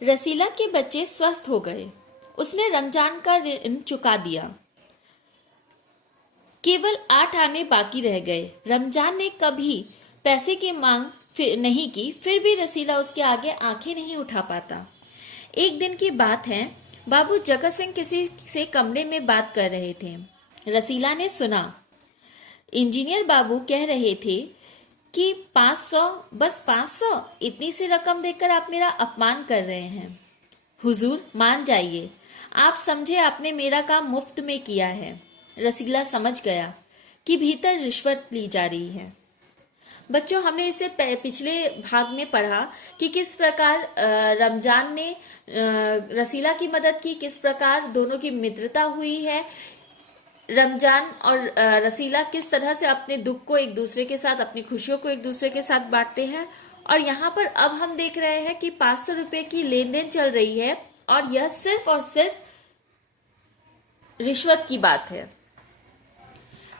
रसीला के बच्चे स्वस्थ हो गए। उसने रमजान का ऋण चुका दिया। केवल 8 आने बाकी रह गए। रमजान ने कभी पैसे की मांग नहीं की, फिर भी रसीला उसके आगे आंखें नहीं उठा पाता। एक दिन की बात है, बाबू जगत सिंह किसी से कमरे में बात कर रहे थे। रसीला ने सुना। इंजीनियर बाबू कह रहे थे कि 500, बस 500, इतनी सी रकम देकर आप मेरा अपमान कर रहे हैं। हुजूर मान जाइए, आप समझे आपने मेरा काम मुफ्त में किया है। रसीला समझ गया कि भीतर रिश्वत ली जा रही है। बच्चों, हमने इसे पिछले भाग में पढ़ा कि किस प्रकार रमजान ने रसीला की मदद की, किस प्रकार दोनों की मित्रता हुई है। रमजान और रसीला किस तरह से अपने दुख को एक दूसरे के साथ, अपनी खुशियों को एक दूसरे के साथ बांटते हैं। और यहाँ पर अब हम देख रहे हैं कि 500 रुपए की लेन देन चल रही है और यह सिर्फ और सिर्फ रिश्वत की बात है।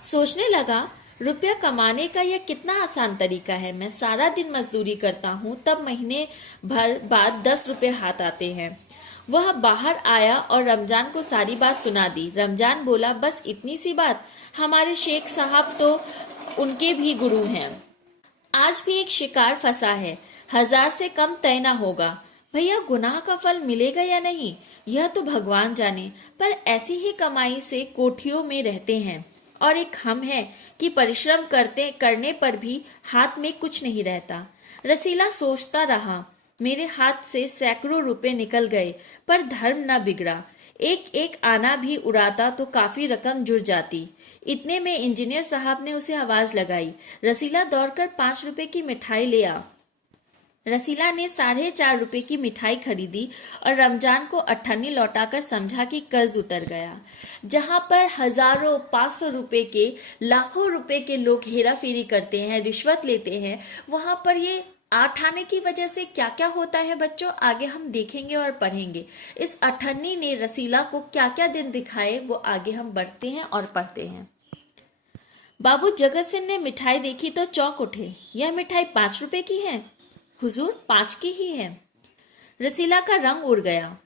सोचने लगा, रुपया कमाने का यह कितना आसान तरीका है। मैं सारा दिन मजदूरी करता हूँ, तब महीने भर बाद 10 रुपए हाथ आते हैं। वह बाहर आया और रमजान को सारी बात सुना दी। रमजान बोला, बस इतनी सी बात? हमारे शेख साहब तो उनके भी गुरु हैं। आज भी एक शिकार फंसा है, 1000 से कम तय ना होगा। भैया, गुनाह का फल मिलेगा या नहीं यह तो भगवान जाने, पर ऐसी ही कमाई से कोठियों में रहते हैं। और एक हम है कि परिश्रम करने पर भी हाथ में कुछ नहीं रहता। रसीला सोचता रहा, मेरे हाथ से सैकड़ों रुपए निकल गए, पर धर्म न बिगड़ा। एक एक आना भी उड़ाता तो काफी रकम जुड़ जाती। इतने में इंजीनियर साहब ने उसे आवाज लगाई। रसीला दौड़कर 5 रुपए की मिठाई ले आ। रसीला ने 4.5 रुपए की मिठाई खरीदी और रमजान को अठन्नी लौटाकर समझा कि कर्ज उतर गया। जहां पर हजारों 500 रुपए के, लाखों रुपए के लोग हेरा फेरी करते हैं, रिश्वत लेते हैं, वहां पर ये 8 आने की वजह से क्या क्या होता है बच्चों, आगे हम देखेंगे और पढ़ेंगे। इस अठन्नी ने रसीला को क्या क्या दिन दिखाए, वो आगे हम बढ़ते हैं और पढ़ते हैं। बाबू जगत सिंह ने मिठाई देखी तो चौंक उठे। यह मिठाई 5 रुपए की है हुजूर, 5 की ही है। रसीला का रंग उड़ गया।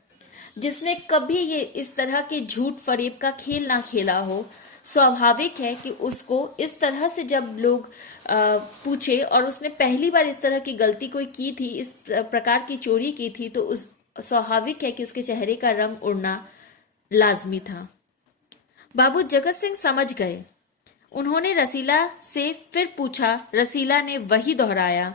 जिसने कभी ये इस तरह के झूठ फरेब का खेल ना खेला हो, स्वाभाविक है कि उसको इस तरह से जब लोग पूछे, और उसने पहली बार इस तरह की गलती कोई की थी, इस प्रकार की चोरी की थी, तो उस स्वाभाविक है कि उसके चेहरे का रंग उड़ना लाजमी था। बाबू जगत सिंह समझ गए। उन्होंने रसीला से फिर पूछा। रसीला ने वही दोहराया।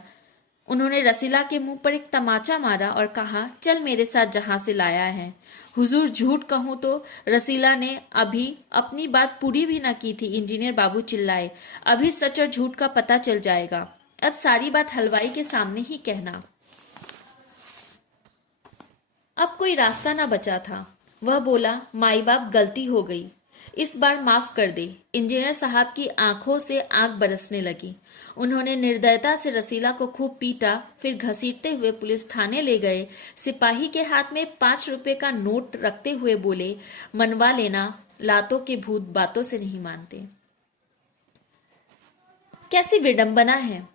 उन्होंने रसीला के मुंह पर एक तमाचा मारा और कहा, चल मेरे साथ जहां से लाया है। हुजूर, झूठ कहूं तो? रसीला ने अभी अपनी बात पूरी भी ना की थी, इंजीनियर बाबू चिल्लाए, अभी सच और झूठ का पता चल जाएगा। अब सारी बात हलवाई के सामने ही कहना। अब कोई रास्ता ना बचा था। वह बोला, माई बाप, गलती हो गई, इस बार माफ कर दे। इंजीनियर साहब की आंखों से आंख बरसने लगी। उन्होंने निर्दयता से रसीला को खूब पीटा, फिर घसीटते हुए पुलिस थाने ले गए। सिपाही के हाथ में 5 रुपए का नोट रखते हुए बोले, मनवा लेना, लातों के भूत बातों से नहीं मानते। कैसी विडंबना है।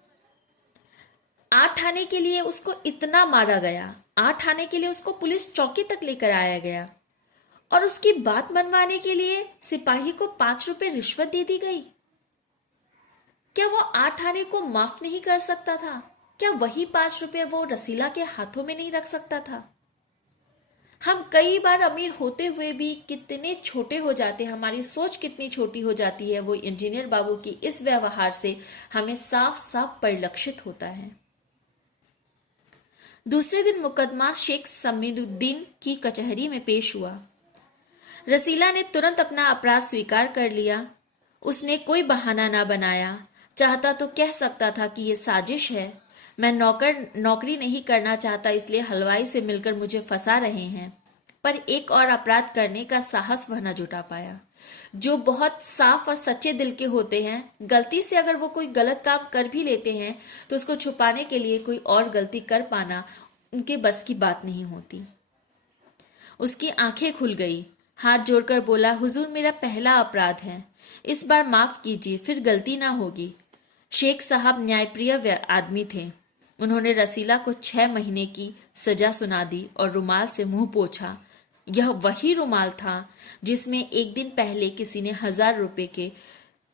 8 आने के लिए उसको इतना मारा गया, 8 आने के लिए उसको पुलिस चौकी तक लेकर आया गया, और उसकी बात मनवाने के लिए सिपाही को 5 रुपए रिश्वत दे दी गई। क्या वो 8 आने को माफ नहीं कर सकता था? क्या वही 5 रुपए वो रसीला के हाथों में नहीं रख सकता था? हम कई बार अमीर होते हुए भी कितने छोटे हो जाते हैं, हमारी सोच कितनी छोटी हो जाती है, वो इंजीनियर बाबू की इस व्यवहार से हमें साफ साफ परिलक्षित होता है। दूसरे दिन मुकदमा शेख समीरुद्दीन की कचहरी में पेश हुआ। रसीला ने तुरंत अपना अपराध स्वीकार कर लिया। उसने कोई बहाना ना बनाया। चाहता तो कह सकता था कि यह साजिश है, मैं नौकरी नहीं करना चाहता, इसलिए हलवाई से मिलकर मुझे फंसा रहे हैं। पर एक और अपराध करने का साहस वह न जुटा पाया। जो बहुत साफ और सच्चे दिल के होते हैं, गलती से अगर वो कोई गलत काम कर भी लेते हैं तो उसको छुपाने के लिए कोई और गलती कर पाना उनके बस की बात नहीं होती। उसकी आंखें खुल गई। हाथ जोड़कर बोला, हुजूर, मेरा पहला अपराध है, इस बार माफ कीजिए, फिर गलती ना होगी। शेख साहब न्यायप्रिय आदमी थे। उन्होंने रसीला को 6 महीने की सजा सुना दी और रुमाल से मुंह पोंछा। यह वही रुमाल था जिसमें एक दिन पहले किसी ने 1000 रुपए के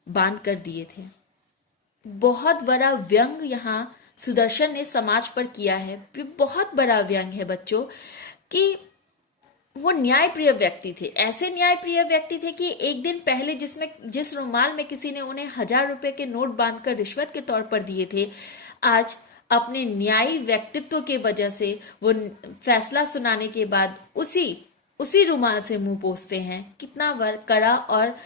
बांध कर दिए थे। बहुत बड़ा व्यंग यहाँ सुदर्शन ने समाज पर किया है। बहुत बड़ा व्यंग है बच्चों कि वो न्यायप्रिय व्यक्ति थे। ऐसे न्यायप्रिय व्यक्ति थे कि एक दिन पहले जिस रुमाल में किसी ने उन्हें 1000 रुपए के नोट बांधकर रिश्वत के तौर पर दिए थे, आज अपने न्यायी व्यक्तित्व के वजह से वो फैसला सुनाने के बाद उसी रुमाल से मुंह पोंछते हैं। कितना कड़ा और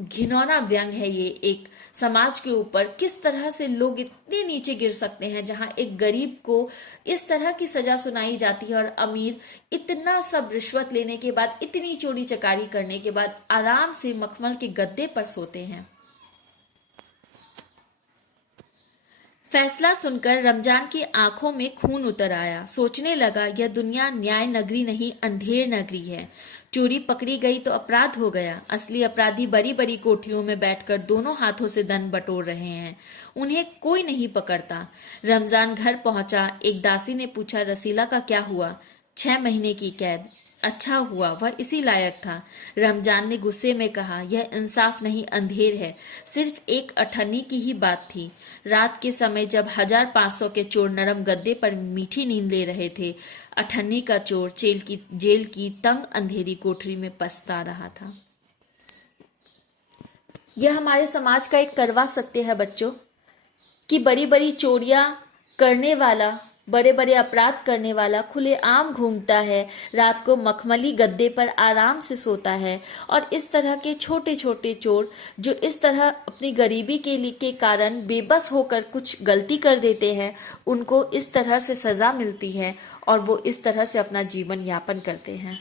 घिनौना व्यंग है ये एक समाज के ऊपर। किस तरह से लोग इतने नीचे गिर सकते हैं जहां एक गरीब को इस तरह की सजा सुनाई जाती है और अमीर इतना सब रिश्वत लेने के बाद, इतनी चोरी चकारी करने के बाद आराम से मखमल के गद्दे पर सोते हैं। फैसला सुनकर रमजान की आंखों में खून उतर आया। सोचने लगा, यह दुनिया न्याय नगरी नहीं, अंधेर नगरी है। चोरी पकड़ी गई तो अपराध हो गया। असली अपराधी बड़ी बड़ी कोठरियों में बैठकर दोनों हाथों से धन बटोर रहे हैं। उन्हें कोई नहीं पकड़ता। रमजान घर पहुंचा। एक दासी ने पूछा, रसीला का क्या हुआ? 6 महीने की कैद। अच्छा हुआ, वह इसी लायक था। रमजान ने गुस्से में कहा, यह इंसाफ नहीं, अंधेर है। सिर्फ एक अठन्नी की ही बात थी। रात के समय जब 1500 के चोर नरम गद्दे पर मीठी नींद ले रहे थे, अठन्नी का चोर जेल की तंग अंधेरी कोठरी में पछता रहा था। यह हमारे समाज का एक कड़वा सत्य है बच्चों कि बड़ी बड़ी चोरियां करने वाला, बड़े बड़े अपराध करने वाला खुलेआम घूमता है, रात को मखमली गद्दे पर आराम से सोता है। और इस तरह के छोटे छोटे चोर जो इस तरह अपनी गरीबी के कारण बेबस होकर कुछ गलती कर देते हैं, उनको इस तरह से सजा मिलती है और वो इस तरह से अपना जीवन यापन करते हैं।